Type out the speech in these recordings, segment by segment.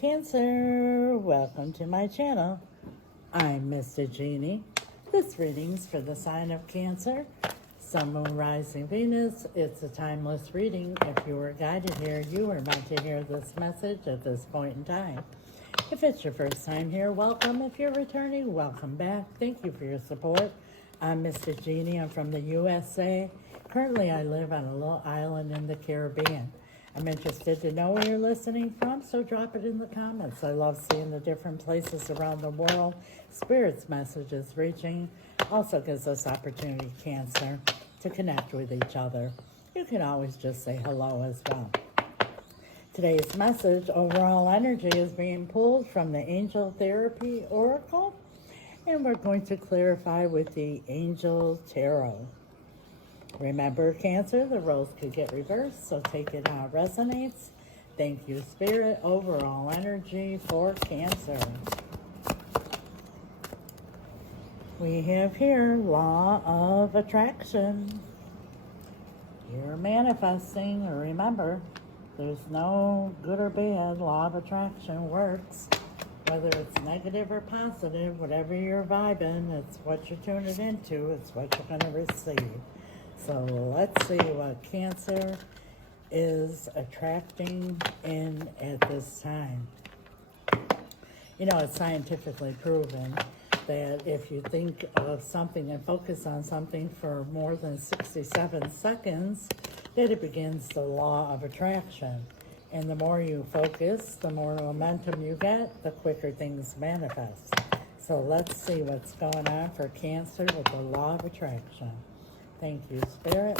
Cancer, welcome to my channel. I'm Mystic.Jeanne. This reading's for the sign of Cancer, Sun, Moon, Rising, Venus. It's a timeless reading. If you were guided here, you were meant to hear this message at this point in time. If it's your first time here, welcome. If you're returning, welcome back. Thank you for your support. I'm Mystic.Jeanne. I'm from the USA. Currently, I live on a little island in the Caribbean. I'm interested to know where you're listening from, so drop it in the comments. I love seeing the different places around the world. Spirit's messages reaching also gives us opportunity, Cancer, to connect with each other. You can always just say hello as well. Today's message, overall energy, is being pulled from the Angel Therapy Oracle, and we're going to clarify with the Angel Tarot. Remember, Cancer, the roles could get reversed, so take it how it resonates. Thank you, Spirit. Overall energy for Cancer. We have here Law of Attraction. You're manifesting. Remember, there's no good or bad. Law of Attraction works. Whether it's negative or positive, whatever you're vibing, it's what you're tuning into. It's what you're going to receive. So let's see what Cancer is attracting in at this time. You know, it's scientifically proven that if you think of something and focus on something for more than 67 seconds, that it begins the law of attraction. And the more you focus, the more momentum you get, the quicker things manifest. So let's see what's going on for Cancer with the law of attraction. Thank you, Spirit.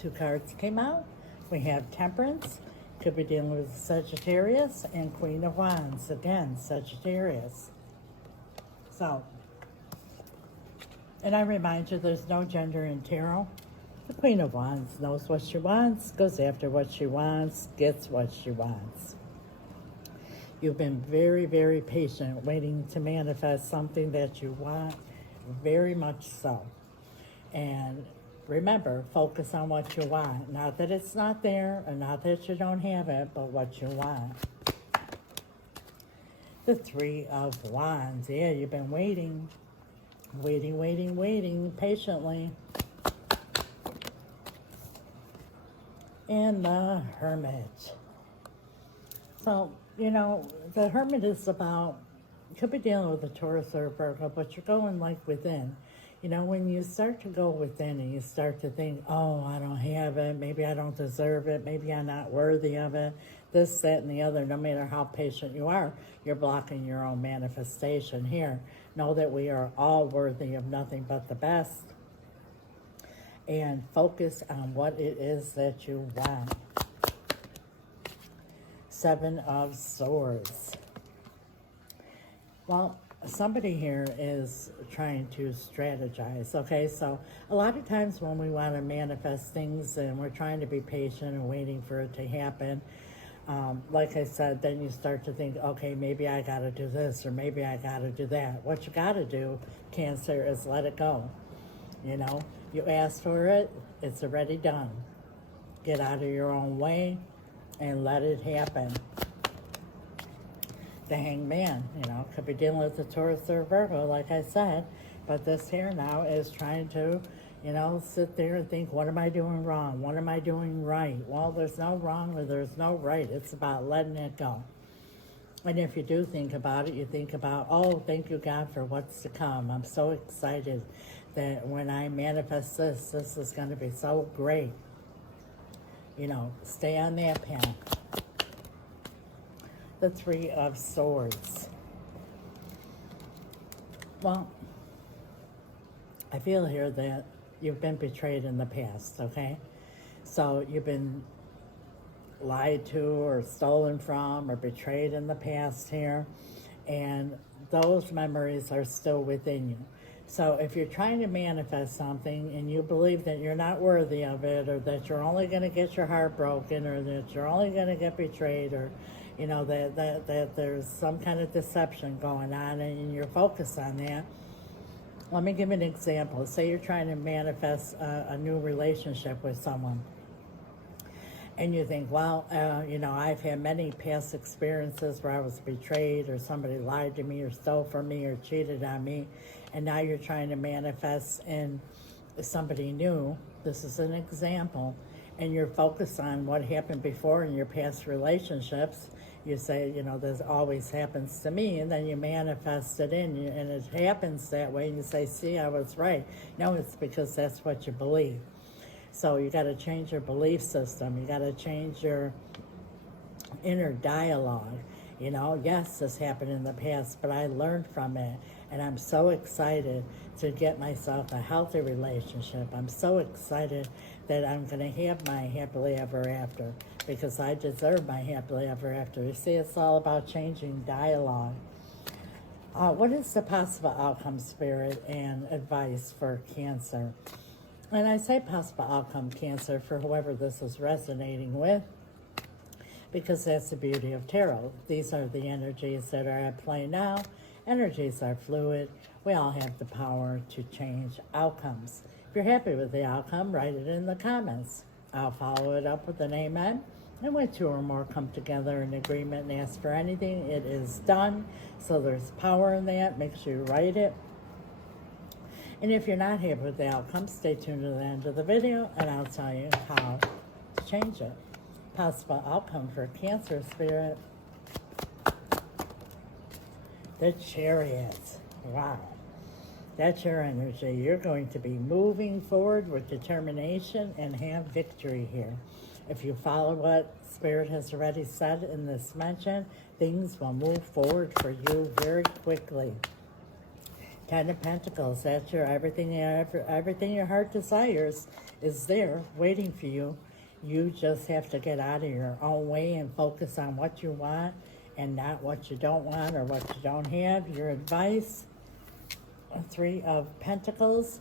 Two cards came out. We have Temperance. Could be dealing with Sagittarius, and Queen of Wands. Again, Sagittarius. So, and I remind you, there's no gender in tarot. The Queen of Wands knows what she wants, goes after what she wants, gets what she wants. You've been very, very patient, waiting to manifest something that you want, very much so. And remember, focus on what you want. Not that it's not there, or not that you don't have it, but what you want. The Three of Wands. Yeah, you've been waiting, waiting patiently. And the Hermit. So, you know, the Hermit is about, you could be dealing with a Taurus or a Virgo, but you're going like within. You know, when you start to go within and you start to think, oh, I don't have it, maybe I don't deserve it, maybe I'm not worthy of it, this, that, and the other, no matter how patient you are, you're blocking your own manifestation here. Know that we are all worthy of nothing but the best. And focus on what it is that you want. Seven of Swords. Well, somebody here is trying to strategize, okay? So a lot of times when we want to manifest things and we're trying to be patient and waiting for it to happen, like I said, then you start to think, okay, maybe I got to do this or maybe I got to do that. What you got to do, Cancer, is let it go. You know, you asked for it, it's already done. Get out of your own way and let it happen. The Hangman, you know, could be dealing with the Taurus or Virgo, like I said, but this here now is trying to, you know, sit there and think, what am I doing wrong? What am I doing right? Well, there's no wrong or there's no right. It's about letting it go. And if you do think about it, you think about, oh, thank you, God, for what's to come. I'm so excited that when I manifest this, this is going to be so great. You know, stay on that path. The Three of Swords. Well, I feel here that you've been betrayed in the past, okay? So you've been lied to or stolen from or betrayed in the past here, and those memories are still within you. So if you're trying to manifest something and you believe that you're not worthy of it, or that you're only going to get your heart broken, or that you're only going to get betrayed, or you know that there's some kind of deception going on and you're focused on that, let me give you an example. Say you're trying to manifest a new relationship with someone, And you think, well, you know, I've had many past experiences where I was betrayed or somebody lied to me or stole from me or cheated on me. And now you're trying to manifest in somebody new. This is an example. And you're focused on what happened before in your past relationships. You say, you know, this always happens to me. And then you manifest it in, and it happens that way. And you say, see, I was right. No, it's because that's what you believe. So you got to change your belief system. You got to change your inner dialogue. You know, yes, this happened in the past, but I learned from it. And I'm so excited to get myself a healthy relationship. I'm so excited that I'm going to have my happily ever after, because I deserve my happily ever after. You see, it's all about changing dialogue. What is the possible outcome, Spirit, and advice for Cancer? And I say possible outcome, Cancer, for whoever this is resonating with, because that's the beauty of tarot. These are the energies that are at play now. Energies are fluid. We all have the power to change outcomes. If you're happy with the outcome, write it in the comments. I'll follow it up with an amen. And when two or more come together in agreement and ask for anything, it is done. So there's power in that. Make sure you write it. And if you're not happy with the outcome, stay tuned to the end of the video, and I'll tell you how to change it. Possible outcome for Cancer, Spirit. The Chariot. Wow. That's your energy. You're going to be moving forward with determination and have victory here. If you follow what Spirit has already said in this mention, things will move forward for you very quickly. 10 of Pentacles, that's your everything your heart desires is there waiting for you. You just have to get out of your own way and focus on what you want and not what you don't want or what you don't have. Your advice, 3 of Pentacles,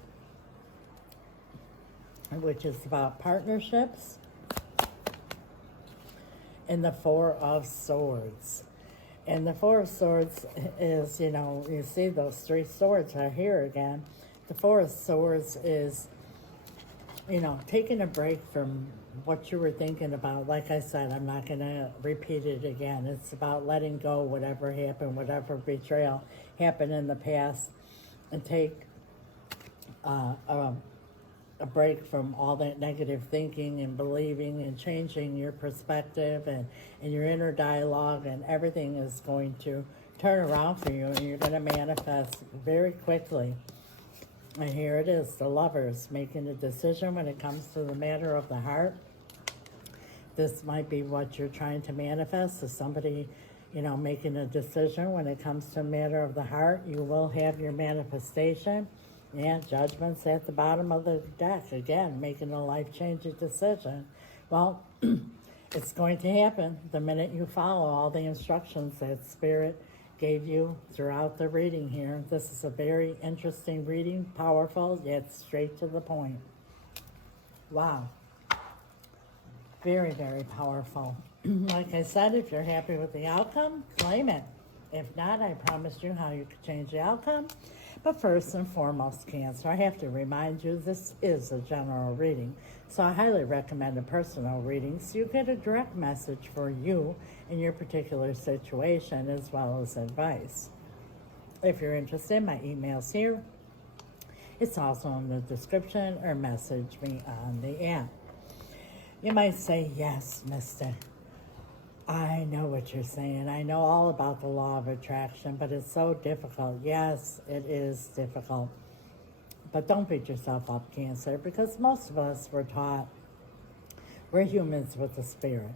which is about partnerships, and the 4 of Swords. And the 4 of Swords is, you know, you see those 3 swords are here again. The 4 of Swords is, you know, taking a break from what you were thinking about. Like I said, I'm not going to repeat it again. It's about letting go whatever happened, whatever betrayal happened in the past, and take a break from all that negative thinking and believing and changing your perspective and your inner dialogue, and everything is going to turn around for you, and you're going to manifest very quickly. And here it is, the Lovers making a decision when it comes to the matter of the heart. This might be what you're trying to manifest, is somebody, you know, making a decision when it comes to a matter of the heart. You will have your manifestation. And Judgment's at the bottom of the deck. Again, making a life-changing decision. Well, it's going to happen the minute you follow all the instructions that Spirit gave you throughout the reading here. This is a very interesting reading, powerful, yet straight to the point. Wow. Very, very powerful. Like I said, if you're happy with the outcome, claim it. If not, I promised you how you could change the outcome. But first and foremost, Cancer, I have to remind you this is a general reading. So I highly recommend a personal reading so you get a direct message for you in your particular situation, as well as advice. If you're interested, my email's here. It's also in the description, or message me on the app. You might say, yes, mister. I know what you're saying. I know all about the law of attraction, but it's so difficult. Yes, it is difficult. But don't beat yourself up, Cancer, because most of us were taught we're humans with a spirit.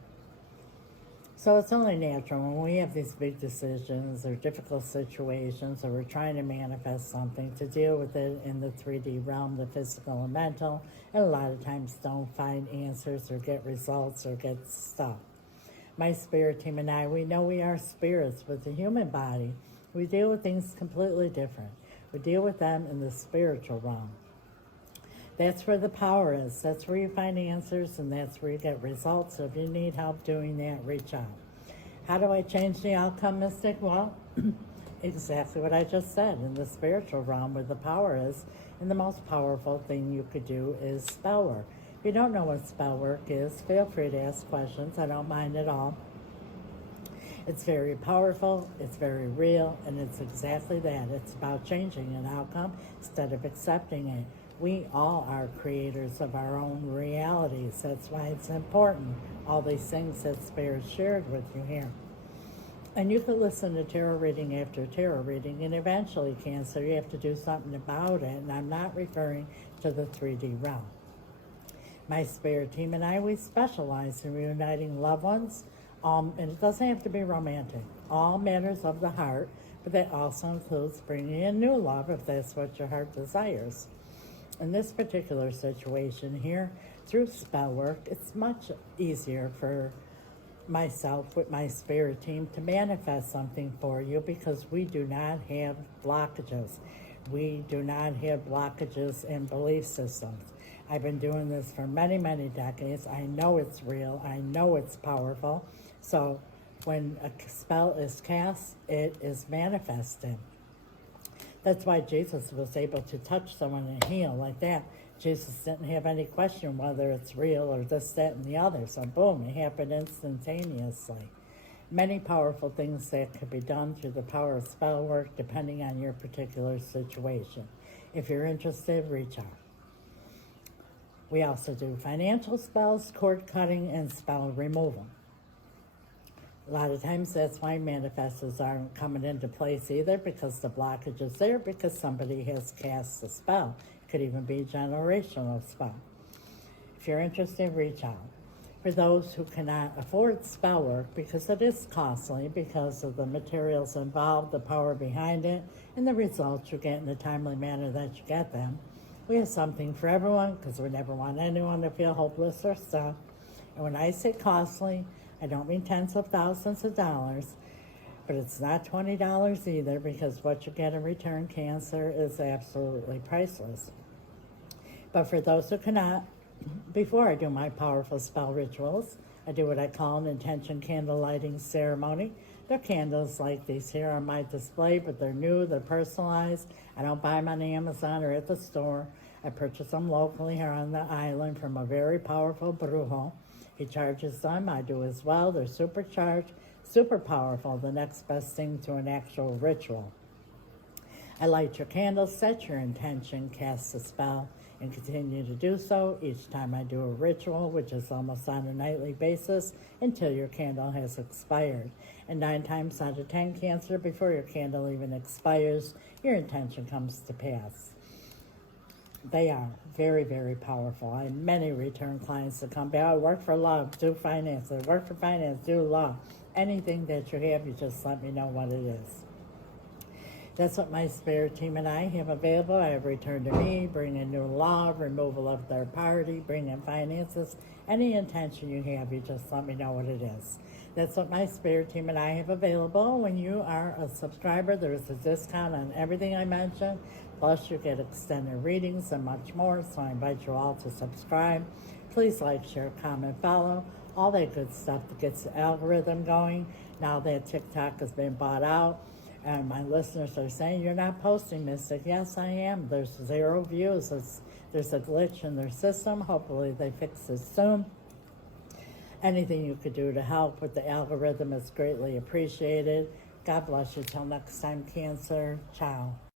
So it's only natural when we have these big decisions or difficult situations, or we're trying to manifest something, to deal with it in the 3D realm, the physical and mental, and a lot of times don't find answers or get results or get stuck. My spirit team and I, we know we are spirits with a human body. We deal with things completely different. We deal with them in the spiritual realm. That's where the power is. That's where you find answers, and that's where you get results. So if you need help doing that, reach out. How do I change the outcome, Mystic? Well, exactly what I just said, in the spiritual realm where the power is. And the most powerful thing you could do is spell work. If you don't know what spell work is, feel free to ask questions. I don't mind at all. It's very powerful, it's very real, and it's exactly that. It's about changing an outcome instead of accepting it. We all are creators of our own realities. That's why it's important. All these things that Spirit shared with you here. And you could listen to tarot reading after tarot reading, and eventually, Cancer, you have to do something about it. And I'm not referring to the 3D realm. My spirit team and I, we specialize in reuniting loved ones, and it doesn't have to be romantic. All matters of the heart, but that also includes bringing in new love if that's what your heart desires. In this particular situation here, through spell work, it's much easier for myself with my spirit team to manifest something for you because we do not have blockages. We do not have blockages in belief systems. I've been doing this for many, many decades. I know it's real. I know it's powerful. So when a spell is cast, it is manifested. That's why Jesus was able to touch someone and heal like that. Jesus didn't have any question whether it's real or this, that, and the other. So boom, it happened instantaneously. Many powerful things that could be done through the power of spell work depending on your particular situation. If you're interested, reach out. We also do financial spells, cord cutting, and spell removal. A lot of times that's why manifestors aren't coming into place either, because the blockage is there because somebody has cast a spell. It could even be a generational spell. If you're interested, reach out. For those who cannot afford spell work, because it is costly, because of the materials involved, the power behind it, and the results you get in the timely manner that you get them, we have something for everyone, because we never want anyone to feel hopeless or stuck. And when I say costly, I don't mean tens of thousands of dollars, but it's not $20 either, because what you get in return, Cancer, is absolutely priceless. But for those who cannot, before I do my powerful spell rituals, I do what I call an intention candle lighting ceremony. They're candles like these here on my display, but they're new, they're personalized. I don't buy them on Amazon or at the store. I purchase them locally here on the island from a very powerful brujo. He charges them, I do as well. They're supercharged, super powerful, the next best thing to an actual ritual. I light your candles, set your intention, cast a spell, and continue to do so each time I do a ritual, which is almost on a nightly basis, until your candle has expired. And 9 times out of 10, Cancer, before your candle even expires, your intention comes to pass. They are very, very powerful. I have many return clients that come back. I work for love, do finance. I work for finance, do law. Anything that you have, you just let me know what it is. That's what my spirit team and I have available. I have Return to Me, bring in new law, removal of third party, bring in finances. Any intention you have, you just let me know what it is. That's what my spirit team and I have available. When you are a subscriber, there is a discount on everything I mentioned. Plus, you get extended readings and much more, so I invite you all to subscribe. Please like, share, comment, follow, all that good stuff that gets the algorithm going. Now that TikTok has been bought out, and my listeners are saying, you're not posting, Mystic. Yes, I am. There's 0 views. There's a glitch in their system. Hopefully they fix it soon. Anything you could do to help with the algorithm is greatly appreciated. God bless you. Till next time, Cancer. Ciao.